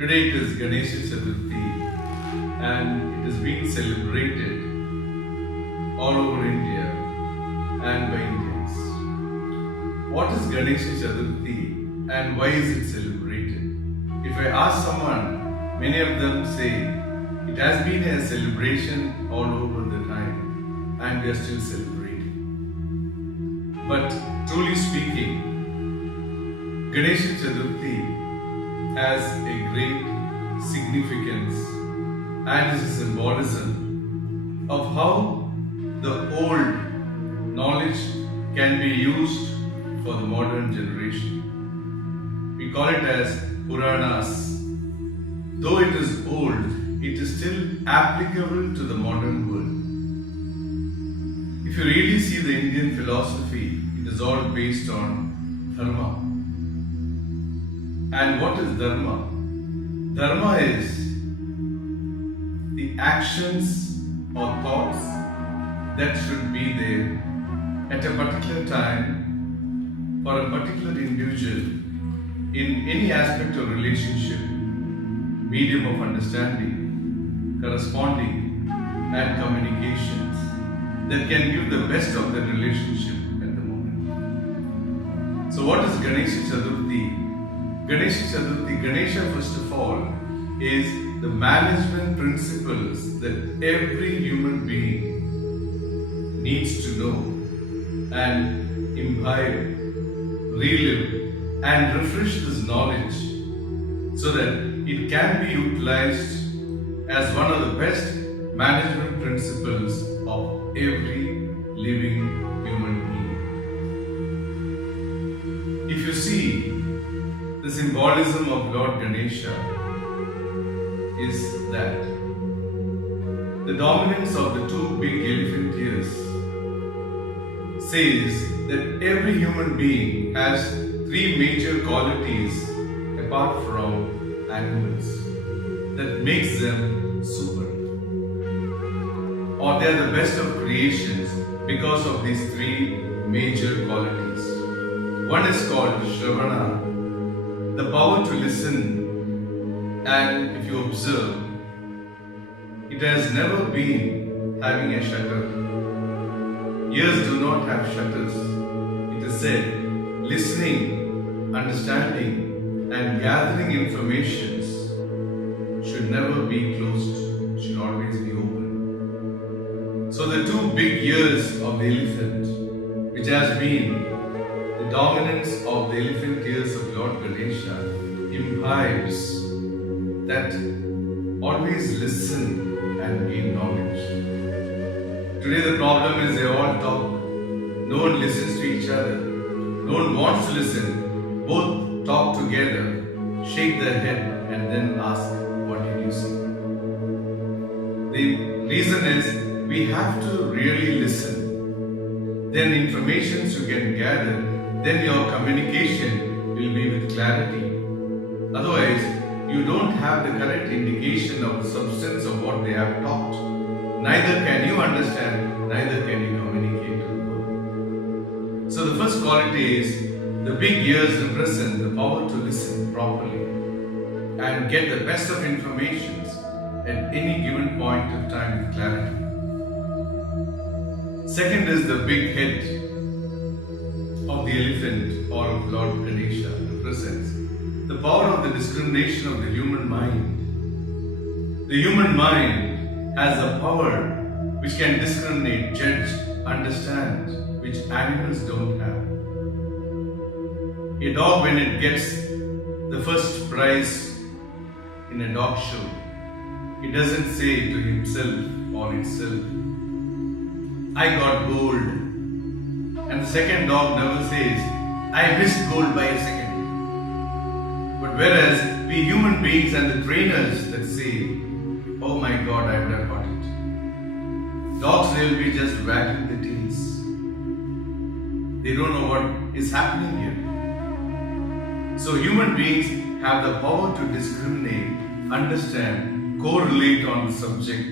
Today it is Ganesha and it is being celebrated all over India and by Indians. What is Ganesha Chaturthi and why is it celebrated? If I ask someone, many of them say it has been a celebration all over the time and we are still celebrating. But truly speaking, Ganesha Chaturthi has a great significance and is a symbolism of how the old knowledge can be used for the modern generation. We call it as Puranas. Though it is old, it is still applicable to the modern world. If you really see the Indian philosophy, it is all based on dharma. And what is dharma? Dharma is the actions or thoughts that should be there at a particular time for a particular individual in any aspect of relationship, medium of understanding, corresponding, and communications that can give the best of the relationship at the moment. So, what is Ganesha Chaturthi? Ganesha first of all is the management principles that every human being needs to know and imbibe, relive and refresh this knowledge so that it can be utilized as one of the best management principles of every living human being. If you see, the symbolism of Lord Ganesha is that the dominance of the two big elephant ears says that every human being has three major qualities apart from animals that makes them super, or they are the best of creations because of these three major qualities. One is called Shravana, the power to listen, and if you observe, it has never been having a shutter. Ears do not have shutters. It is said, listening, understanding, and gathering informations should never be closed, should always be open. So the two big ears of the elephant, which has been the dominance of the elephant ears of Lord Ganesha, imbibes that always listen and gain knowledge. Today the problem is they all talk. No one listens to each other. No one wants to listen. Both talk together, shake their head and then ask, what did you say? The reason is we have to really listen. Then information you can gather, then your communication will be with clarity. Otherwise, you don't have the correct indication of the substance of what they have taught. Neither can you understand, neither can you communicate to the world. So the first quality is the big ears represent the power to listen properly and get the best of information at any given point of time with clarity. Second is the big head of the elephant or of Lord Ganesha represents the power of the discrimination of the human mind. The human mind has a power which can discriminate, judge, understand, which animals don't have. A dog, when it gets the first prize in a dog show, it doesn't say to himself or itself, I got gold. And the second dog never says, I missed gold by a second. But whereas we human beings and the trainers that say, oh my God, I would have got it. Dogs will be just wagging the tails. They don't know what is happening here. So human beings have the power to discriminate, understand, correlate on the subject.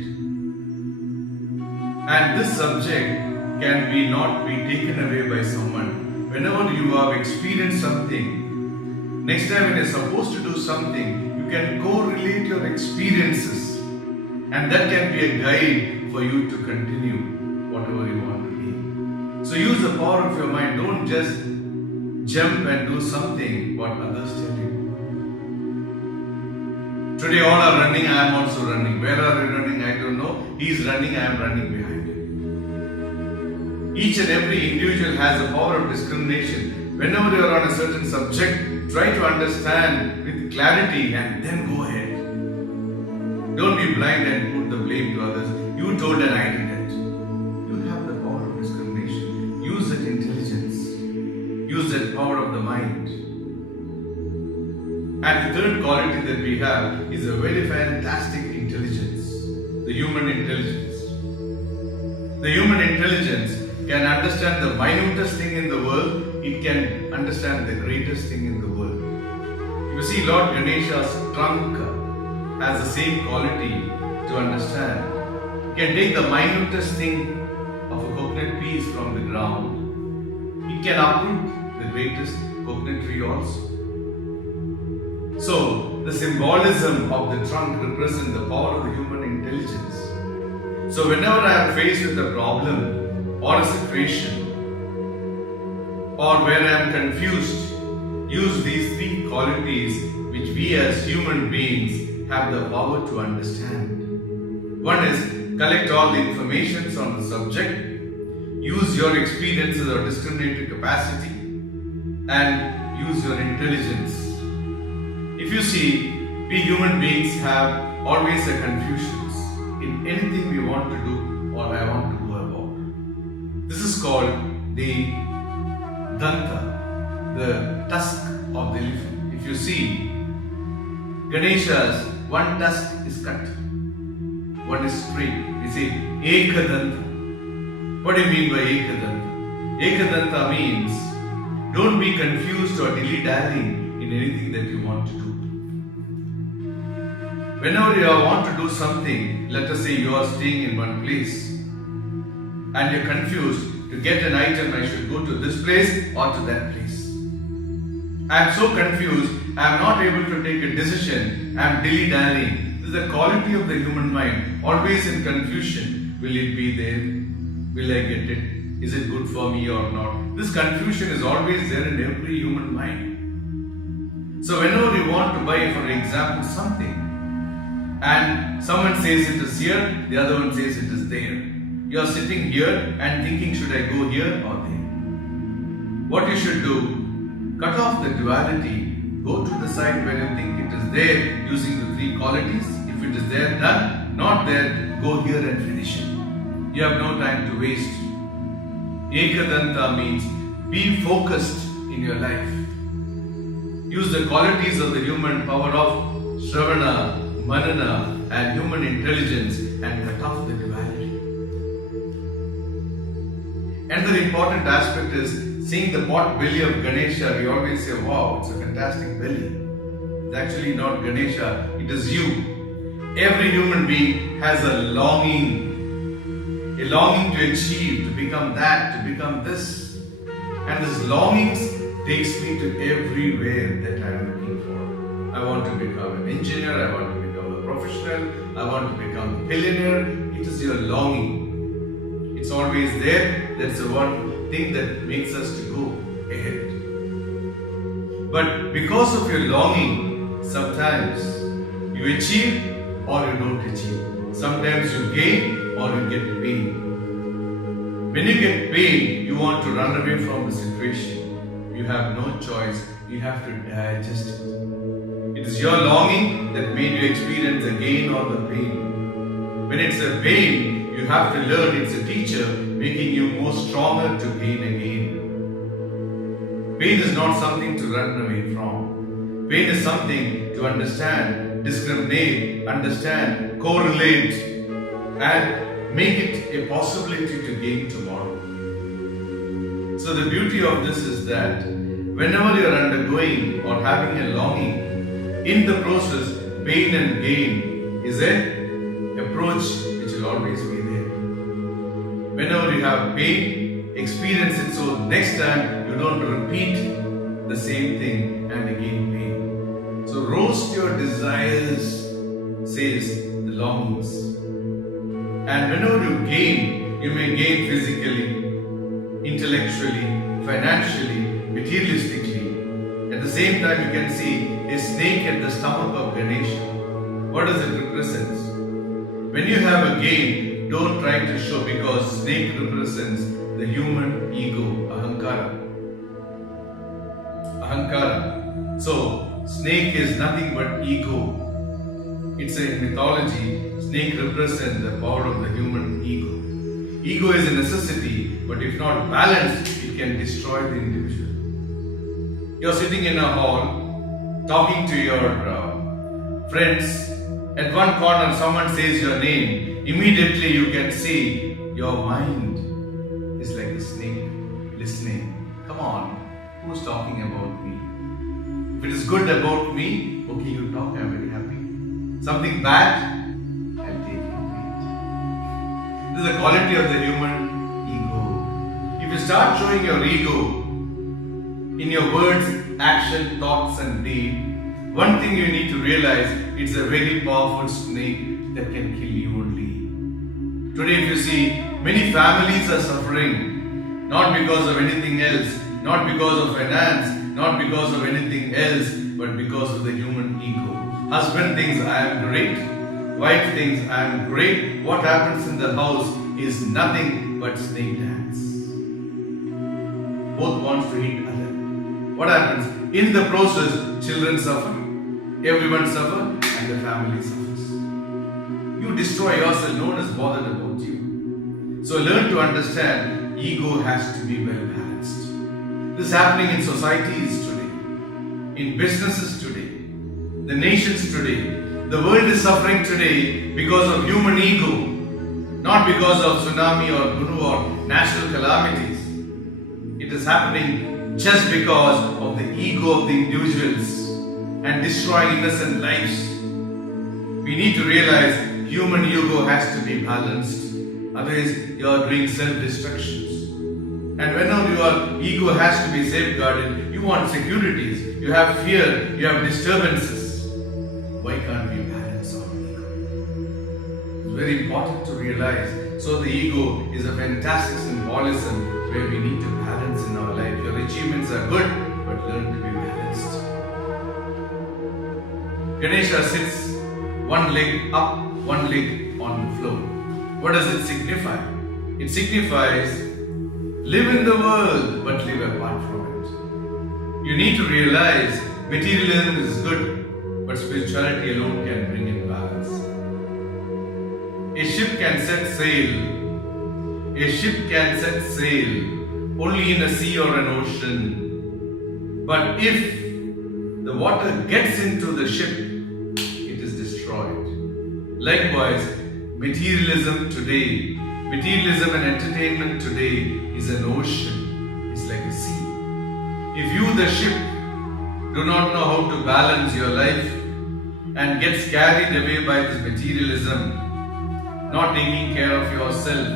And this subject can be not be taken away by someone. Whenever you have experienced something, next time when you're supposed to do something, you You can correlate your experiences, and that can be a guide for you to continue whatever you want to be. So use the power of your mind. Don't just jump and do something what others tell you. Today all are running, I am also running. Where are you running? I don't know. He is running, I am running behind him. Each and every individual has a power of discrimination. Whenever you are on a certain subject, try to understand with clarity and then go ahead. Don't be blind and put the blame to others. You told and I didn't. You have the power of discrimination. Use that intelligence. Use that power of the mind. And the third quality that we have is a very fantastic intelligence. The human intelligence. The human intelligence can understand the minutest thing in the world. It can understand the greatest thing in the world. You see, Lord Ganesha's trunk has the same quality to understand. It can take the minutest thing of a coconut piece from the ground. It can uproot the greatest coconut tree also. So, the symbolism of the trunk represents the power of the human intelligence. So, whenever I am faced with a problem or a situation, or where I am confused, use these three qualities which we as human beings have the power to understand. One is collect all the information on the subject, use your experiences or discriminative capacity, and use your intelligence. If you see, we human beings have always a confusions in anything we want to do or I want to go about. This is called the danta, the tusk of the elephant. If you see, Ganesha's one tusk is cut, one is straight. We say ekadanta. What do you mean by ekadanta? Ekadanta means don't be confused or dilly-dallying in anything that you want to do. Whenever you want to do something, let us say you are staying in one place and you're confused to get an item, I should go to this place or to that place. I am so confused, I am not able to take a decision, I am dilly-dallying. This is the quality of the human mind, always in confusion. Will it be there? Will I get it? Is it good for me or not? This confusion is always there in every human mind. So whenever you want to buy, for example, something, and someone says it is here, the other one says it is there. You are sitting here and thinking, should I go here or there? What you should do, cut off the duality, go to the side where you think it is there using the three qualities. If it is there, done. Not there, go here and finish it. You have no time to waste. Ekadanta means be focused in your life. Use the qualities of the human power of Shravana, Manana and human intelligence and cut off the duality. Another important aspect is seeing the pot belly of Ganesha. We always say, wow, it's a fantastic belly. It's actually not Ganesha, it is you. Every human being has a longing to achieve, to become that, to become this. And this longings takes me to everywhere that I am looking for. I want to become an engineer, I want to become a professional, I want to become a billionaire. It is your longing. It's always there. That's the one thing that makes us to go ahead. But because of your longing, sometimes you achieve or you don't achieve. Sometimes you gain or you get pain. When you get pain, you want to run away from the situation. You have no choice. You have to digest it. It is your longing that made you experience the gain or the pain. When it's a pain, you have to learn it's a teacher making you more stronger to gain again. Pain is not something to run away from. Pain is something to understand, discriminate, understand, correlate, and make it a possibility to gain tomorrow. So the beauty of this is that whenever you are undergoing or having a longing, in the process, pain and gain is an approach which will always be there. Whenever you have pain, experience it so next time you don't repeat the same thing and again pain. So roast your desire says the longings. And whenever you gain, you may gain physically, intellectually, financially, materialistically. At the same time, you can see a snake at the stomach of Ganesha. What does it represent? When you have a gain, don't try to show, because snake represents the human ego, ahankara. Ahankara. So, snake is nothing but ego. It's a mythology. Snake represents the power of the human ego. Ego is a necessity, but if not balanced, it can destroy the individual. You're sitting in a hall, talking to your friends. At one corner, someone says your name. Immediately, you can see your mind is like a snake listening. Come on, who's talking about me? If it is good about me, okay, you talk, I'm very happy. Something bad, I'm taking it. This is the quality of the human ego. If you start showing your ego in your words, action, thoughts, and deed, one thing you need to realize, it's a very powerful snake that can kill you only. Today, if you see, many families are suffering, not because of anything else, not because of finance, not because of anything else, but because of the human ego. Husband thinks I am great, wife thinks I am great. What happens in the house is nothing but snake dance. Both wants to eat other. What happens? In the process, children suffer, everyone suffers, and the family suffers. You destroy yourself, no one is bothered about you. So learn to understand, ego has to be well balanced. This is happening in societies today, in businesses today, the nations today. The world is suffering today because of human ego, not because of tsunami or gunu or national calamities. It is happening just because of the ego of the individuals and destroying innocent lives. We need to realize human ego has to be balanced. Otherwise, you are doing self-destructions. And whenever your ego has to be safeguarded, you want securities, you have fear, you have disturbances. Why can't we balance our ego? It's very important to realize. So the ego is a fantastic symbolism where we need to balance in our life. Your achievements are good, but learn to be balanced. Ganesha sits one leg up, one leg on the floor. What does it signify? It signifies live in the world, but live apart from it. You need to realize materialism is good, but spirituality alone can bring in balance. A ship can set sail. A ship can set sail only in a sea or an ocean. But if the water gets into the ship, it is destroyed. Likewise, materialism today, materialism and entertainment today is an ocean. It's like a sea. If you, the ship, do not know how to balance your life and gets carried away by this materialism, not taking care of yourself,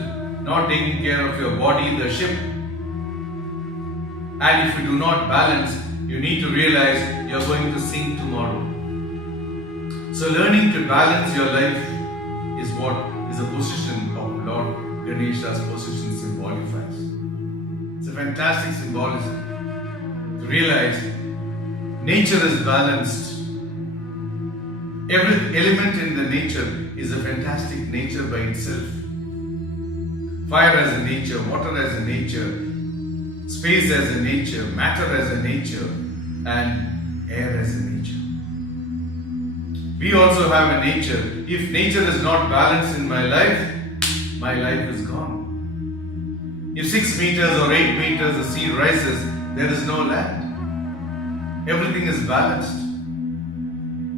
not taking care of your body, the ship, and if you do not balance, you need to realize you are going to sink tomorrow. So learning to balance your life is what is a position of Lord Ganesha's position symbolifies. It's a fantastic symbolism to realize nature is balanced. Every element in the nature is a fantastic nature by itself. Fire as a nature, water as a nature, space as a nature, matter as a nature, and air as a nature. We also have a nature. If nature is not balanced in my life is gone. If 6 meters or 8 meters the sea rises, there is no land. Everything is balanced.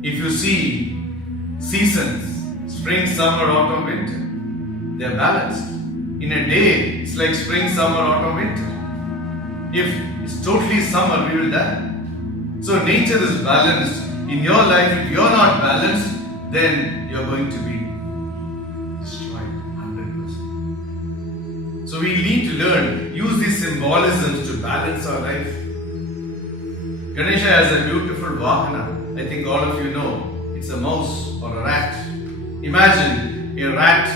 If you see seasons, spring, summer, autumn, winter, they are balanced. In a day, it's like spring, summer, autumn, winter. If it's totally summer, we will die. So nature is balanced. In your life, if you are not balanced, then you are going to be destroyed 100%. So we need to learn, use these symbolisms to balance our life. Ganesha has a beautiful vahana. I think all of you know. It's a mouse or a rat. Imagine a rat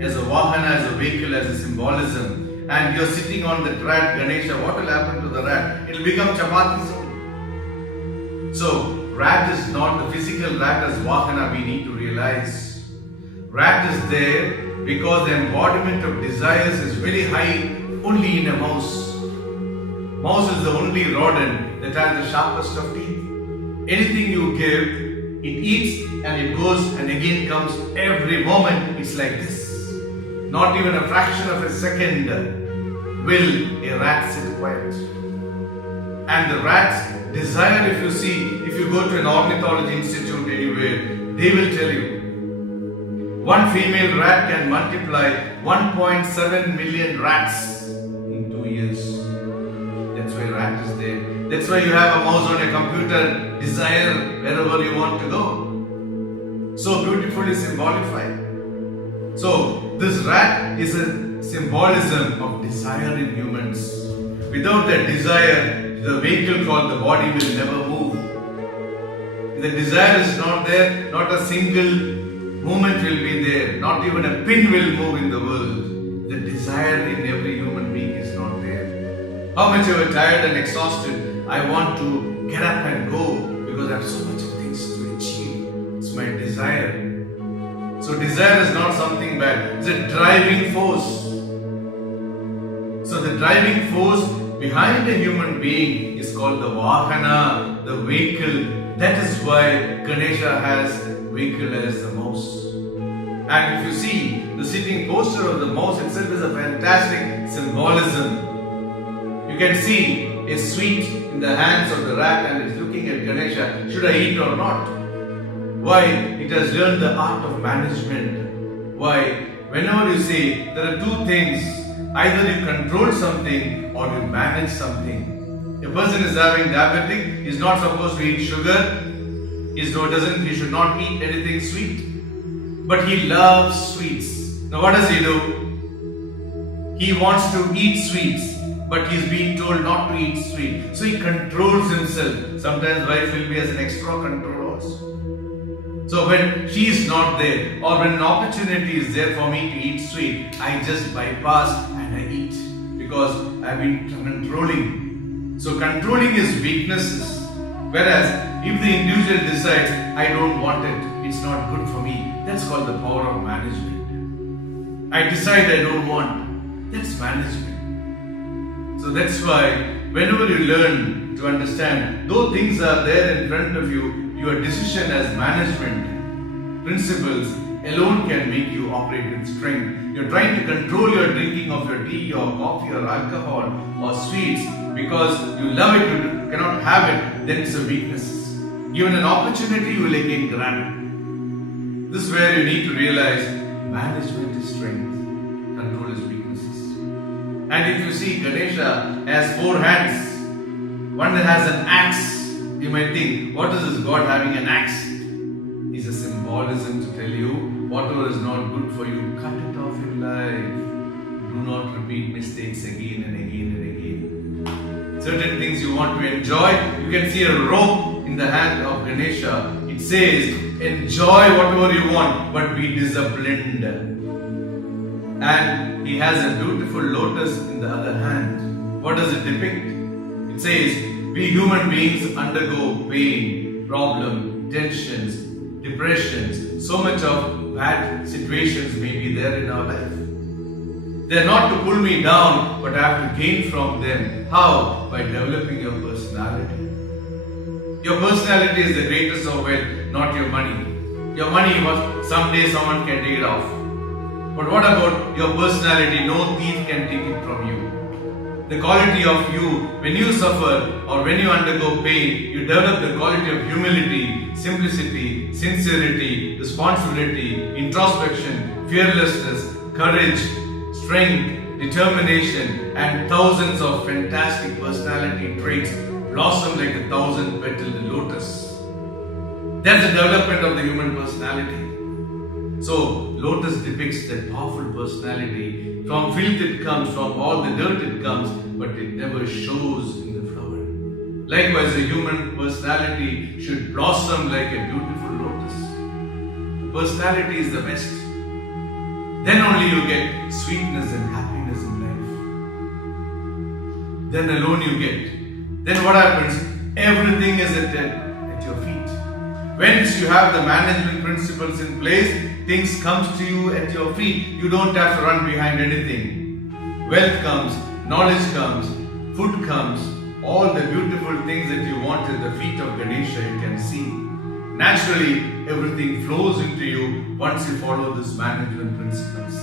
as a vahana, as a vehicle, as a symbolism, and you're sitting on that rat, Ganesha. What will happen to the rat? It will become chapati soon. So, rat is not the physical rat as vahana, we need to realize. Rat is there because the embodiment of desires is very high only in a mouse. Mouse is the only rodent that has the sharpest of teeth. Anything you give, it eats and it goes and again comes every moment. It's like this. Not even a fraction of a second will a rat sit quiet. And the rat's desire, if you go to an ornithology institute anywhere, they will tell you, one female rat can multiply 1.7 million rats in 2 years. That's why rat is there. That's why you have a mouse on a computer, desire wherever you want to go. So beautifully symbolified. So this rat is a symbolism of desire in humans. Without that desire, the vehicle called the body will never move. If the desire is not there, not a single movement will be there. Not even a pin will move in the world. The desire in every human being is not there. How much you are tired and exhausted, I want to get up and go because I have so much of things to achieve. It's my desire. So desire is not something bad. It's a driving force. So the driving force behind a human being is called the vahana, the vehicle. That is why Ganesha has vehicle as the mouse. And if you see the sitting posture of the mouse itself is a fantastic symbolism. You can see a sweet in the hands of the rat and it's looking at Ganesha. Should I eat or not? Why? It has learned the art of management. Why? Whenever you say there are two things, either you control something or you manage something. A person is having diabetic, he is not supposed to eat sugar. He should not eat anything sweet. But he loves sweets. Now what does he do? He wants to eat sweets, but he's being told not to eat sweet. So he controls himself. Sometimes wife will be as an extra control also. So when she is not there, or when an opportunity is there for me to eat sweet, I just bypass and I eat because I've been controlling. So controlling is weaknesses. Whereas if the individual decides, I don't want it, it's not good for me, that's called the power of management. I decide I don't want, that's management. So that's why whenever you learn to understand, though things are there in front of you, your decision as management principles alone can make you operate in strength. You're trying to control your drinking of your tea or coffee or alcohol or sweets because you love it, you cannot have it, then it's a weakness. Given an opportunity, you will again grab it. This is where you need to realize management is strength, control is weaknesses. And if you see Ganesha has 4 hands, one that has an axe, you might think, what is this God having an axe? It's a symbolism to tell you, whatever is not good for you, cut it off in life. Do not repeat mistakes again and again and again. Certain things you want to enjoy, you can see a rope in the hand of Ganesha. It says, enjoy whatever you want, but be disciplined. And he has a beautiful lotus in the other hand. What does it depict? It says, we human beings undergo pain, problem, tensions, depressions. So much of bad situations may be there in our life. They are not to pull me down, but I have to gain from them. How? By developing your personality. Your personality is the greatest of wealth, not your money. Your money, someday someone can take it off. But what about your personality? No thief can take it from you. The quality of you, when you suffer or when you undergo pain, you develop the quality of humility, simplicity, sincerity, responsibility, introspection, fearlessness, courage, strength, determination, and thousands of fantastic personality traits blossom like 1,000-petaled lotus. That's the development of the human personality. So, lotus depicts that powerful personality. From filth it comes, from all the dirt it comes, but it never shows in the flower. Likewise, the human personality should blossom like a beautiful lotus. personality is the best. Then only you get sweetness and happiness in life. Then alone you get. Then what happens? Everything is at your feet. Once you have the management principles in place, things comes to you at your feet. You don't have to run behind anything. Wealth comes, knowledge comes, food comes, all the beautiful things that you want at the feet of Ganesha you can see. Naturally, everything flows into you once you follow this management principles.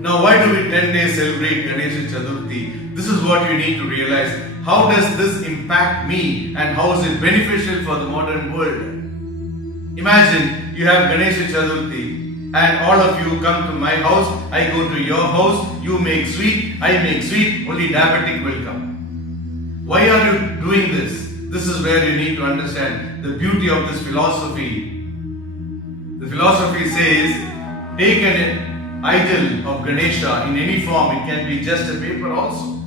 Now, why do we 10 days celebrate Ganesha Chaturthi? This is what you need to realize. How does this impact me and how is it beneficial for the modern world? Imagine you have Ganesha Chaturthi and all of you come to my house, I go to your house, you make sweet, I make sweet, only diabetic will come. Why are you doing this? This is where you need to understand the beauty of this philosophy. The philosophy says, take an idol of Ganesha in any form, it can be just a paper also.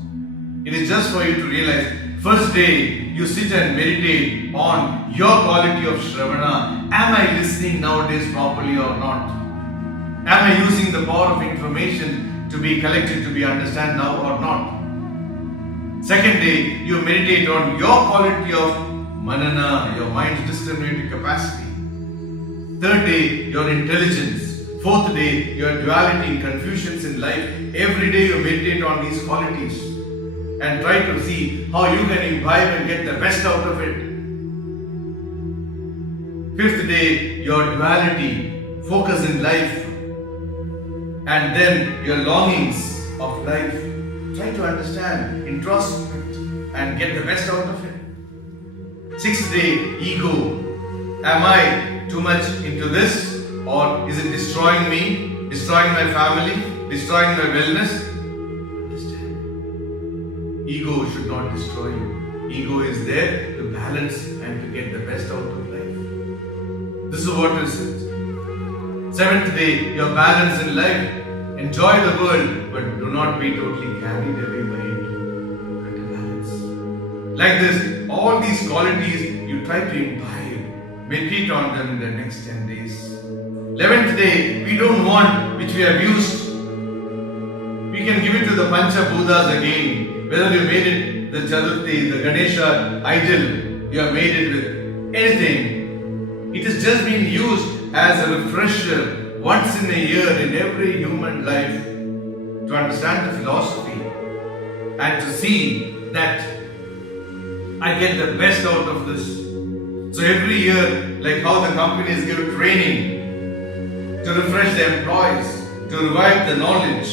It is just for you to realize, first day you sit and meditate on your quality of Shravana. Am I listening nowadays properly or not? Am I using the power of information to be collected, to be understand now or not? Second day, you meditate on your quality of manana, your mind's discriminating capacity. Third day, your intelligence. Fourth day, your duality and confusions in life. Every day you meditate on these qualities and try to see how you can imbibe and get the best out of it. Fifth day, your duality, focus in life, and then your longings of life. Try to understand, introspect, and get the best out of it. Sixth day, ego. Am I too much into this, or is it destroying me, destroying my family, destroying my wellness? Understand. Ego should not destroy you. Ego is there to balance and to get the best out of life. This is what is it. Seventh day, your balance in life. Enjoy the world, but do not be totally carried away by it. But balance. Like this, all these qualities you try to imbibe. Meditate on them in the next 10 days. 11th day, we don't want which we have used. We can give it to the Pancha Buddhas again. Whether you made it the Chaturthi, the Ganesha idol, you have made it with anything. It has just been used as a refresher once in a year in every human life to understand the philosophy and to see that I get the best out of this. So every year, like how the companies give training to refresh the employees, to revive the knowledge,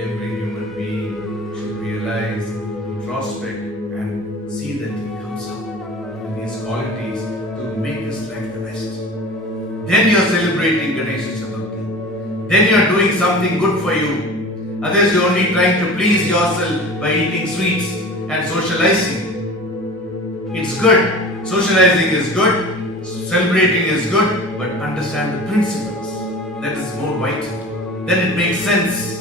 every human being should realize, introspect and see that he comes up with these qualities to make his life the best. Then you are celebrating Ganesha Chaturthi. Then you are doing something good for you. Otherwise, you are only trying to please yourself by eating sweets and socializing. It's good. Socializing is good. Celebrating is good. But understand the principles. That is more vital. Then it makes sense.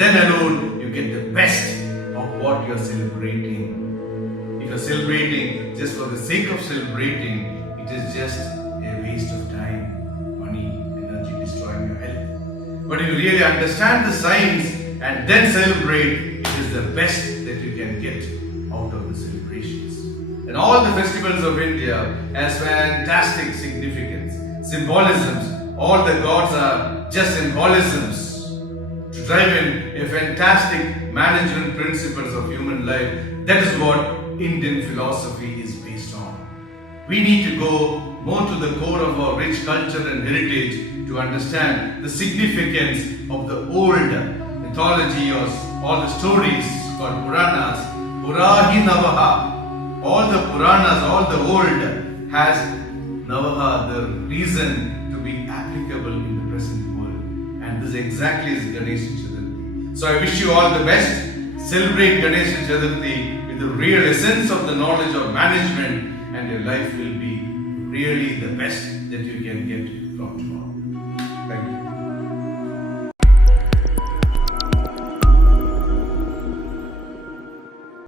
Then alone you get the best of what you are celebrating. If you are celebrating just for the sake of celebrating, it is just a waste of time, money, energy, destroying your health. But if you really understand the science and then celebrate, it is the best that you can get out of the celebrations. And all the festivals of India has fantastic significance, symbolisms. All the gods are just symbolisms to drive in a fantastic management principles of human life. That is what Indian philosophy is based on. We need to go more to the core of our rich culture and heritage to understand the significance of the old mythology or all the stories called Puranas. Purahi Navaha. All the Puranas, all the old has Navaha, the reason to be applicable in the present world. And this exactly is Ganesha Chaturthi. So I wish you all the best. Celebrate Ganesha Chaturthi with the real essence of the knowledge of management, and your life will be really the best that you can get from tomorrow.